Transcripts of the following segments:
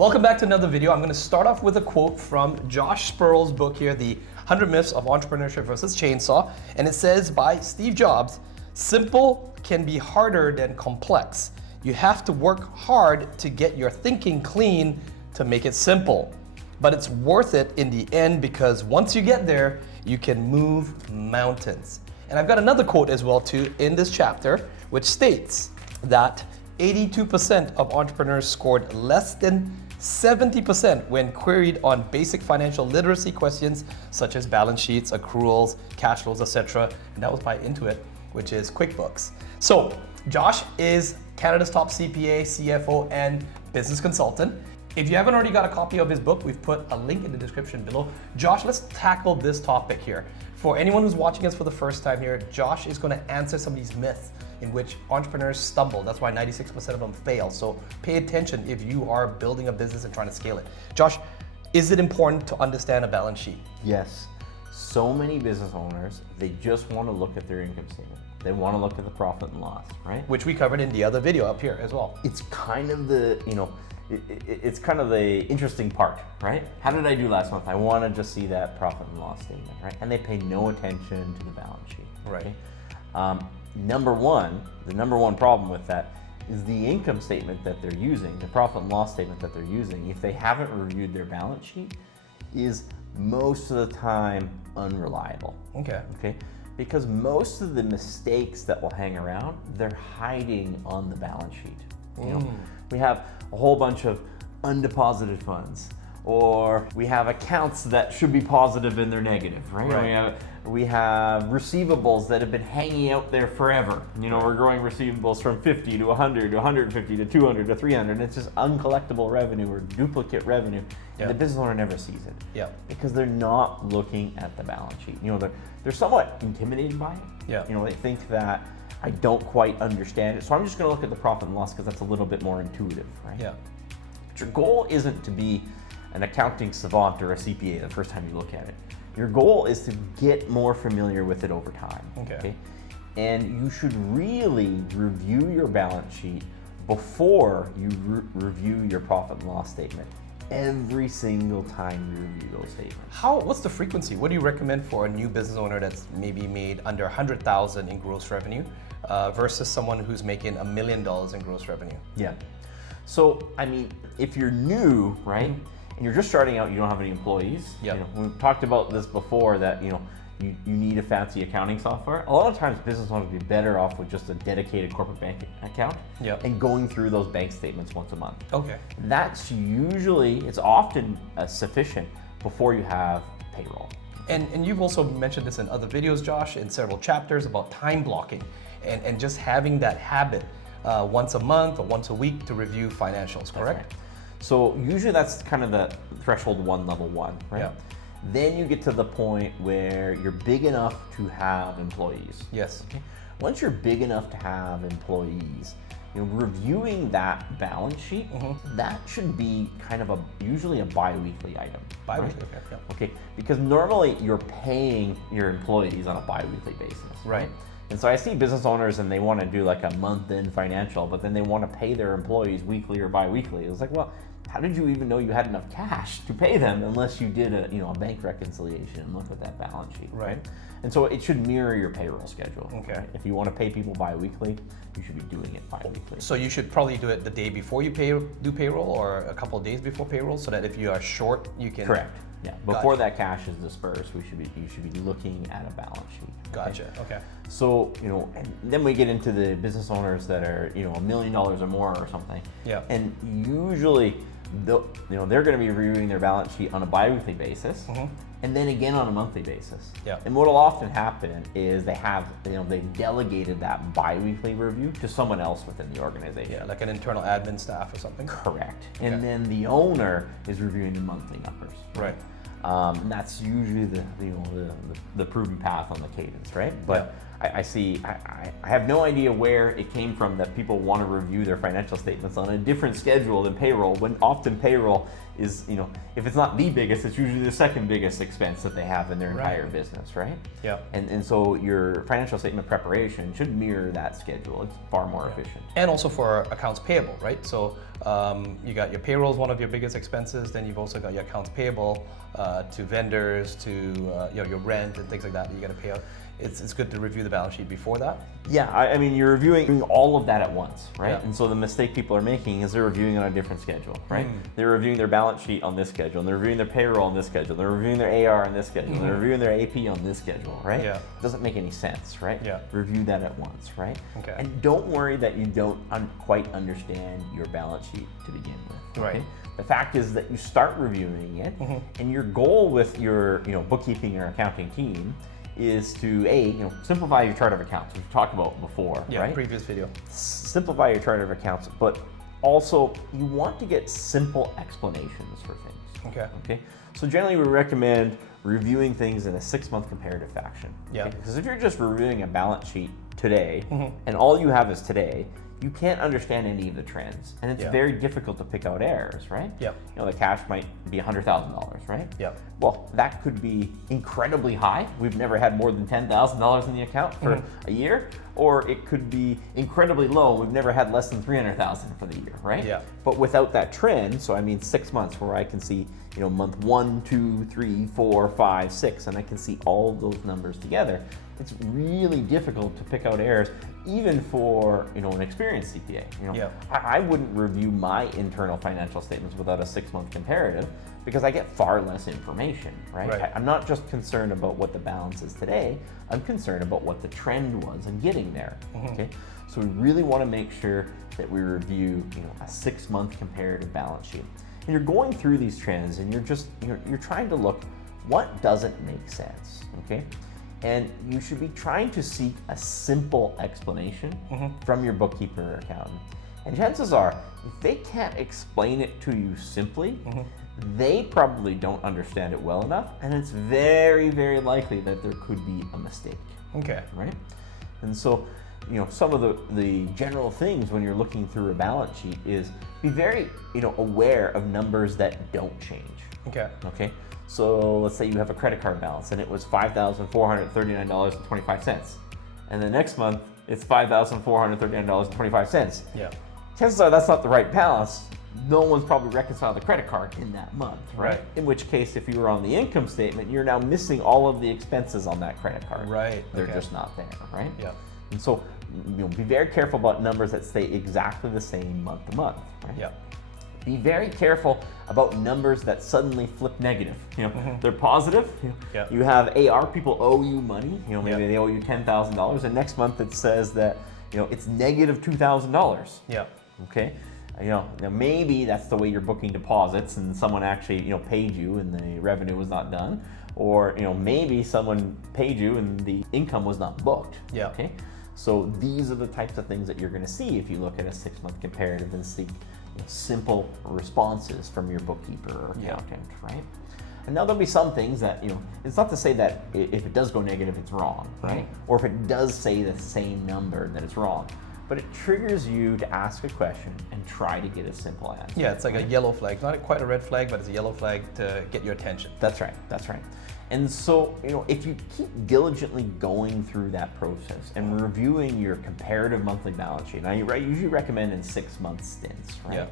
Welcome back to another video. I'm going to start off with a quote from Josh Spurrell's book here, The 100 Myths of Entrepreneurship versus Chainsaw. And it says by Steve Jobs, simple can be harder than complex. You have to work hard to get your thinking clean to make it simple. But it's worth it in the end because once you get there, you can move mountains. And I've got another quote as well too in this chapter, which states that 82% of entrepreneurs scored less than 70% when queried on basic financial literacy questions such as balance sheets, accruals, cash flows, etc. And that was by Intuit, which is QuickBooks. So Josh is Canada's top CPA, CFO, and business consultant. If you haven't already got a copy of his book, we've put a link in the description below. Josh, let's tackle this topic here. For anyone who's watching us for the first time here, Josh is going to answer some of these myths in which entrepreneurs stumble. That's why 96% of them fail. So pay attention if you are building a business and trying to scale it. Josh, is it important to understand a balance sheet? Yes. So many business owners, they just want to look at their income statement. They want to look at the profit and loss, right? Which we covered in the other video up here as well. It's kind of the, it's kind of the interesting part, right? How did I do last month? I want to just see that profit and loss statement, right? And they pay no attention to the balance sheet. Right. Okay? The number one problem with that is the income statement that they're using, the profit and loss statement that they're using, if they haven't reviewed their balance sheet, is most of the time unreliable. Okay? Because most of the mistakes that will hang around, they're hiding on the balance sheet. We have a whole bunch of undeposited funds, or we have accounts that should be positive and they're negative, right? We have receivables that have been hanging out there forever. We're growing receivables from 50 to 100 to 150 to 200 to 300, and it's just uncollectible revenue or duplicate revenue, and the business owner never sees it. Because they're not looking at the balance sheet. They're somewhat intimidated by it. They think that I don't quite understand it, so I'm just going to look at the profit and loss because that's a little bit more intuitive, right? But your goal isn't to be an accounting savant or a CPA the first time you look at it. Your goal is to get more familiar with it over time. Okay? And you should really review your balance sheet before you review your profit and loss statement. Every single time you review those statements. What's the frequency? What do you recommend for a new business owner that's maybe made under 100,000 in gross revenue versus someone who's making $1 million in gross revenue? So, if you're new, right, and you're just starting out, you don't have any employees. We've talked about this before that, you need a fancy accounting software. A lot of times business owners would be better off with just a dedicated corporate bank account and going through those bank statements once a month. That's it's often sufficient before you have payroll. And you've also mentioned this in other videos, Josh, in several chapters about time blocking and just having that habit once a month or once a week to review financials, correct? So usually that's kind of the threshold level one, right? Then you get to the point where you're big enough to have employees. Once you're big enough to have employees, reviewing that balance sheet, that should be kind of usually a bi-weekly item. Bi-weekly, okay. Because normally you're paying your employees on a bi-weekly basis. And so I see business owners and they want to do like a month-end financial, but then they want to pay their employees weekly or bi-weekly. It's like, well, how did you even know you had enough cash to pay them unless you did a bank reconciliation and look at that balance sheet? And so it should mirror your payroll schedule. Right? If you want to pay people bi-weekly, you should be doing it bi-weekly. So you should probably do it the day before you do payroll or a couple of days before payroll so that if you are short, you can... Correct. Before that cash is dispersed, you should be looking at a balance sheet. So, and then we get into the business owners that are, $1 million or more or something. And usually, they're going to be reviewing their balance sheet on a bi-weekly basis, and then again on a monthly basis. And what will often happen is they've delegated that bi-weekly review to someone else within the organization. Like an internal admin staff or something. Correct. And then the owner is reviewing the monthly numbers. And that's usually the proven path on the cadence, right? But I have no idea where it came from that people want to review their financial statements on a different schedule than payroll, when often payroll is, if it's not the biggest, it's usually the second biggest expense that they have in their entire business, right? Yeah. And so your financial statement preparation should mirror that schedule. It's far more efficient. And also for accounts payable, right? So you got your payroll is one of your biggest expenses. Then you've also got your accounts payable to vendors, to your rent and things like that you got to pay out. It's good to review the balance sheet before that. Yeah, I mean, you're reviewing all of that at once, right? Yeah. And so the mistake people are making is they're reviewing it on a different schedule, right? They're reviewing their balance sheet on this schedule, and they're reviewing their payroll on this schedule, they're reviewing their AR on this schedule, and they're reviewing their AP on this schedule, right? Yeah. It doesn't make any sense, right? Yeah. Review that at once, right? Okay. And don't worry that you don't quite understand your balance sheet to begin with. Right. Okay? The fact is that you start reviewing it, and your goal with your bookkeeping or accounting team is to simplify your chart of accounts, which we talked about before, right? Previous video. Simplify your chart of accounts, but also you want to get simple explanations for things. Okay. So generally we recommend reviewing things in a 6-month comparative fashion. Yeah. Okay? Because if you're just reviewing a balance sheet today, and all you have is today, you can't understand any of the trends, and it's very difficult to pick out errors, right? Yep. The cash might be $100,000, right? Yep. Well, that could be incredibly high. We've never had more than $10,000 in the account for a year, or it could be incredibly low. We've never had less than $300,000 for the year, right? Yeah. But without that trend, so I mean 6 months where I can see, month 1, 2, 3, 4, 5, 6, and I can see all those numbers together. It's really difficult to pick out errors, even for an experienced CPA. I wouldn't review my internal financial statements without a 6-month comparative, because I get far less information, right? I'm not just concerned about what the balance is today. I'm concerned about what the trend was and getting there. Okay, so we really want to make sure that we review a 6-month comparative balance sheet. And you're going through these trends, and you're trying to look what doesn't make sense. Okay. And you should be trying to seek a simple explanation from your bookkeeper or accountant. And chances are, if they can't explain it to you simply, they probably don't understand it well enough, and it's very, very likely that there could be a mistake. Okay. Right? And so, some of the general things when you're looking through a balance sheet is be very, aware of numbers that don't change. Okay. So let's say you have a credit card balance and it was $5,439.25. And the next month it's $5,439.25. Yeah. Chances are that's not the right balance. No one's probably reconciled the credit card in that month, right? In which case, if you were on the income statement, you're now missing all of the expenses on that credit card. Right. They're just not there, right? Yeah. And so, be very careful about numbers that stay exactly the same month to month, right? Yeah. Be very careful about numbers that suddenly flip negative. They're positive. You have AR people owe you money. Maybe they owe you $10,000, and next month it says that it's negative $2,000. Yeah. Okay. Now maybe that's the way you're booking deposits, and someone actually paid you and the revenue was not done, or maybe someone paid you and the income was not booked. Yeah. Okay. So these are the types of things that you're going to see if you look at a 6-month comparative and seek simple responses from your bookkeeper or accountant, right? And now there'll be some things that, it's not to say that if it does go negative, it's wrong, right? Or if it does say the same number, that it's wrong. But it triggers you to ask a question and try to get a simple answer. Yeah, it's like a yellow flag. Not quite a red flag, but it's a yellow flag to get your attention. That's right. And so, if you keep diligently going through that process and reviewing your comparative monthly balance sheet, now you usually recommend in 6-month stints, right? Yeah.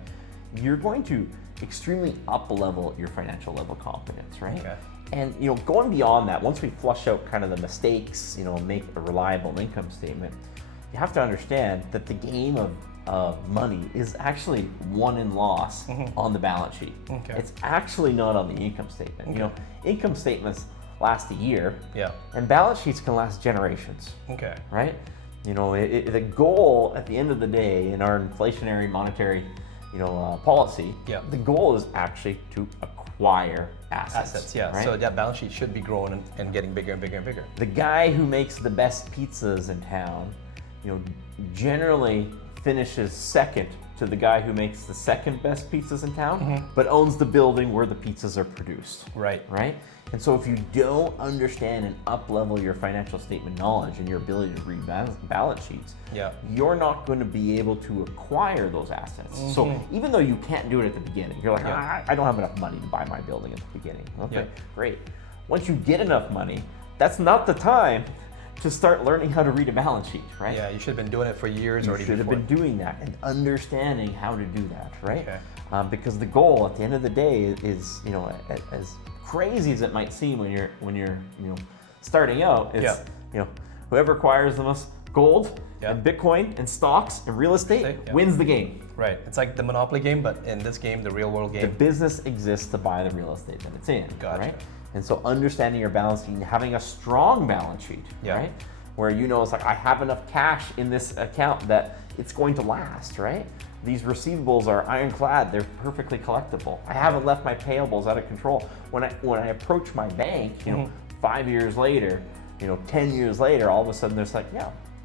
You're going to extremely up-level your financial level competence, right? Okay. And going beyond that, once we flush out kind of the mistakes, make a reliable income statement, you have to understand that the game of money is actually won and loss on the balance sheet. Okay. It's actually not on the income statement. Okay. Income statements last a year, Yeah. and balance sheets can last generations, Okay. right? The goal at the end of the day in our inflationary monetary, policy, the goal is actually to acquire assets. Yeah. Right? So that balance sheet should be growing and getting bigger and bigger and bigger. The guy who makes the best pizzas in town, generally finishes second to the guy who makes the second best pizzas in town, but owns the building where the pizzas are produced. Right. Right? And so if you don't understand and up-level your financial statement knowledge and your ability to read balance sheets, you're not going to be able to acquire those assets. So even though you can't do it at the beginning, you're like, I don't have enough money to buy my building at the beginning. Okay, great. Once you get enough money, that's not the time to start learning how to read a balance sheet, right? Yeah, you should have been doing it for years already. You should have been doing that and understanding how to do that, right? Okay. Because the goal at the end of the day is, you know, as crazy as it might seem when you're starting out, it's whoever acquires the most gold and Bitcoin and stocks and real estate wins the game. Right. It's like the Monopoly game, but in this game, the real world game. The business exists to buy the real estate that it's in. Gotcha. Right? And so understanding your balance sheet and having a strong balance sheet, right? Where it's like, I have enough cash in this account that it's going to last, right? These receivables are ironclad, they're perfectly collectible. I haven't left my payables out of control. When I approach my bank, 5 years later, 10 years later, all of a sudden there's like,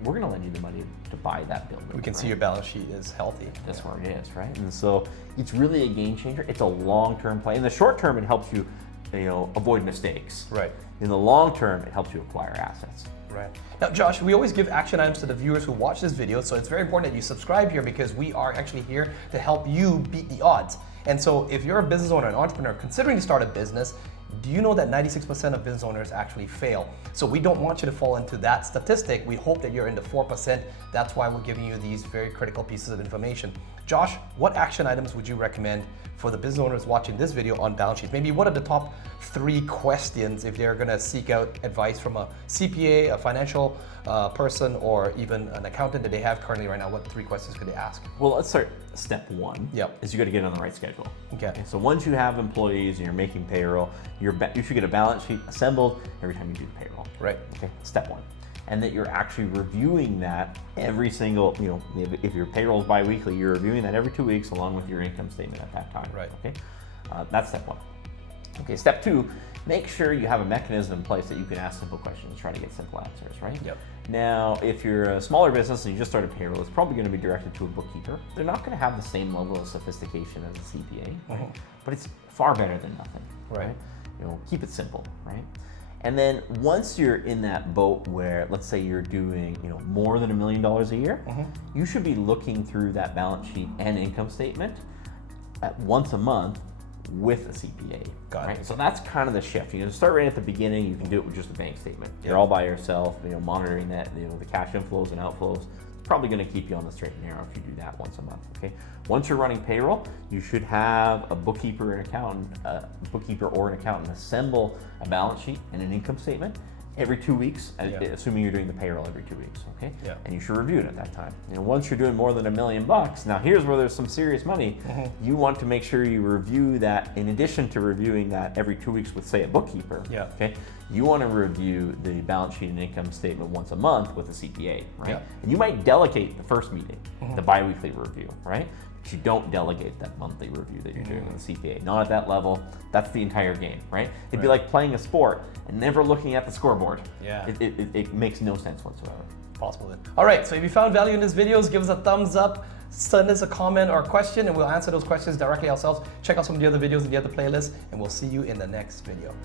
we're gonna lend you the money to buy that building. We can see your balance sheet is healthy. That's where it is, right? And so it's really a game changer. It's a long-term play. In the short term, it helps you, avoid mistakes. Right. In the long term, it helps you acquire assets. Right. Now, Josh, we always give action items to the viewers who watch this video, so it's very important that you subscribe here because we are actually here to help you beat the odds. And so if you're a business owner, an entrepreneur, considering to start a business, do you know that 96% of business owners actually fail? So we don't want you to fall into that statistic. We hope that you're in the 4%. That's why we're giving you these very critical pieces of information. Josh, what action items would you recommend for the business owners watching this video on balance sheets? Maybe what are the top 3 questions if they're gonna seek out advice from a CPA, a financial person, or even an accountant that they have currently right now? What 3 questions could they ask? Well, let's start step 1. Is you got to get on the right schedule. Okay. So once you have employees and you're making payroll, you should get a balance sheet assembled every time you do the payroll. Right. Okay. Step 1. And that you're actually reviewing that every single, if your payroll is bi-weekly, you're reviewing that every 2 weeks along with your income statement at that time. Right. Okay. That's step 1. Okay. Step 2, make sure you have a mechanism in place that you can ask simple questions and try to get simple answers, right? Yep. Now, if you're a smaller business and you just started payroll, it's probably going to be directed to a bookkeeper. They're not going to have the same level of sophistication as a CPA, right? But it's far better than nothing, right? Keep it simple, right? And then once you're in that boat where, let's say you're doing, more than $1 million a year, you should be looking through that balance sheet and income statement at once a month with a CPA. Got it. So that's kind of the shift. You can start right at the beginning. You can do it with just a bank statement. You're all by yourself, monitoring that, the cash inflows and outflows. It's probably going to keep you on the straight and narrow if you do that once a month. Okay. Once you're running payroll, you should have a bookkeeper or an accountant assemble a balance sheet and an income statement every 2 weeks, assuming you're doing the payroll every 2 weeks, okay? And you should review it at that time. Once you're doing more than $1 million, now here's where there's some serious money. You want to make sure you review that in addition to reviewing that every 2 weeks with, say, a bookkeeper, okay? You want to review the balance sheet and income statement once a month with a CPA, right? And you might delegate the first meeting, the bi-weekly review, right? But you don't delegate that monthly review that you're doing with the CPA. Not at that level. That's the entire game, right? It'd be like playing a sport and never looking at the scoreboard. It makes no sense whatsoever. Possible then. All right, so if you found value in this video, give us a thumbs up, send us a comment or a question, and we'll answer those questions directly ourselves. Check out some of the other videos in the other playlists, and we'll see you in the next video.